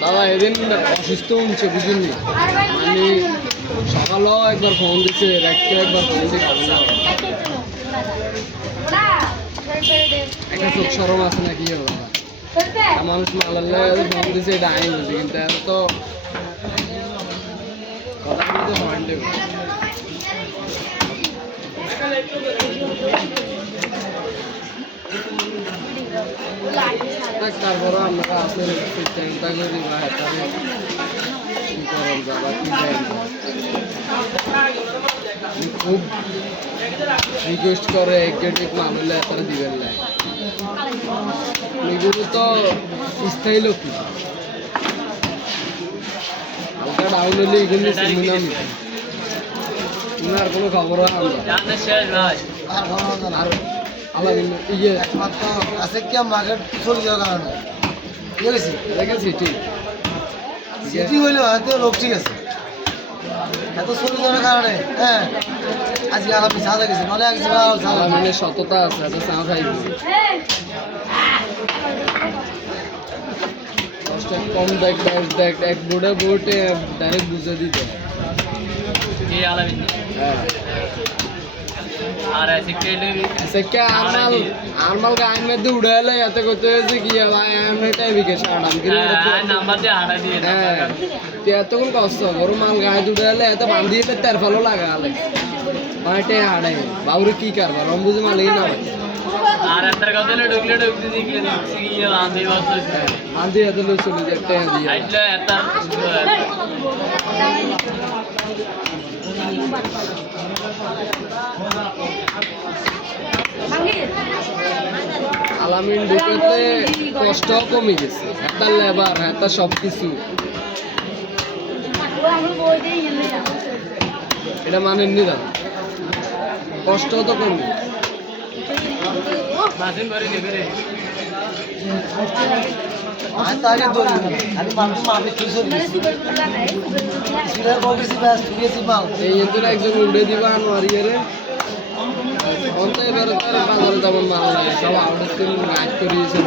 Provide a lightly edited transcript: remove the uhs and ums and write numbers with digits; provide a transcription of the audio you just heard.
দাদা এদিন অসুস্থ হচ্ছে বুঝিনি আমি সকালেও একবার ফোন দিচ্ছে রাখতে একবার ফোন দিয়ে খাবো না একটা চোখ সরম আছে নাকি মানুষ মালালে ফোন দিচ্ছে এটা আইন হচ্ছে কিন্তু এত তো কথা বলতে হয় তারপরও আমরা আসলে চিন্তা করি বা কি করেন বাবা কি খুব রিকোয়েস্ট করে একেটিক মামলে তারা দিবেন না এগুলো তো স্থায়ী লোক হালকা ডাউন হলে এগুলো শুনলাম আর কোনো খবর আর ইয়ে একমাত্র আছে কি মার্কেট চলে যাওয়ার কারণে দেখেছি দেখেছি ঠিক সিটি হইলে হয়তো লোক ঠিক আছে এত চলে যাওয়ার কারণে হ্যাঁ আজকে আর আমি সাজা গেছি নলে আগে মানে সততা আছে এত চা খাই কম দেখ দেখ এক বোর্ডে বোর্ডে ডাইরেক্ট বুঝে দিতে হ্যাঁ আর ऐसे क्या आर्मल का आइन में तो उड़ाले ऐसे को तो ऐसे किया भाई आइन में टाइम भी कैसा आड़म किलो नंबर से आड़ा दिए क्या तो कौन कॉस्ट है और माल गाय तो उड़ाले ऐसे बांधी पे तरफलो लगा ले माटे आड़े बाउरी की कर रहा रंबू से माल ही ना आर अंदर का तो ले डुगले दिखले ये बांधी बात बांधी ऐसे लोग सुन जाते हैं दिया એટલે ऐसा আলামিন ঢুকতে কষ্ট কমে গেছে একটা লেবার একটা সব কিছু এটা মানেন নি দাদা কষ্ট তো কমে একজন উড়ে দিবা আনোয়ারিয়ারে অন্ত এবার বাজারে যেমন মাল লাগে সব আউটের গাছ করিয়েছে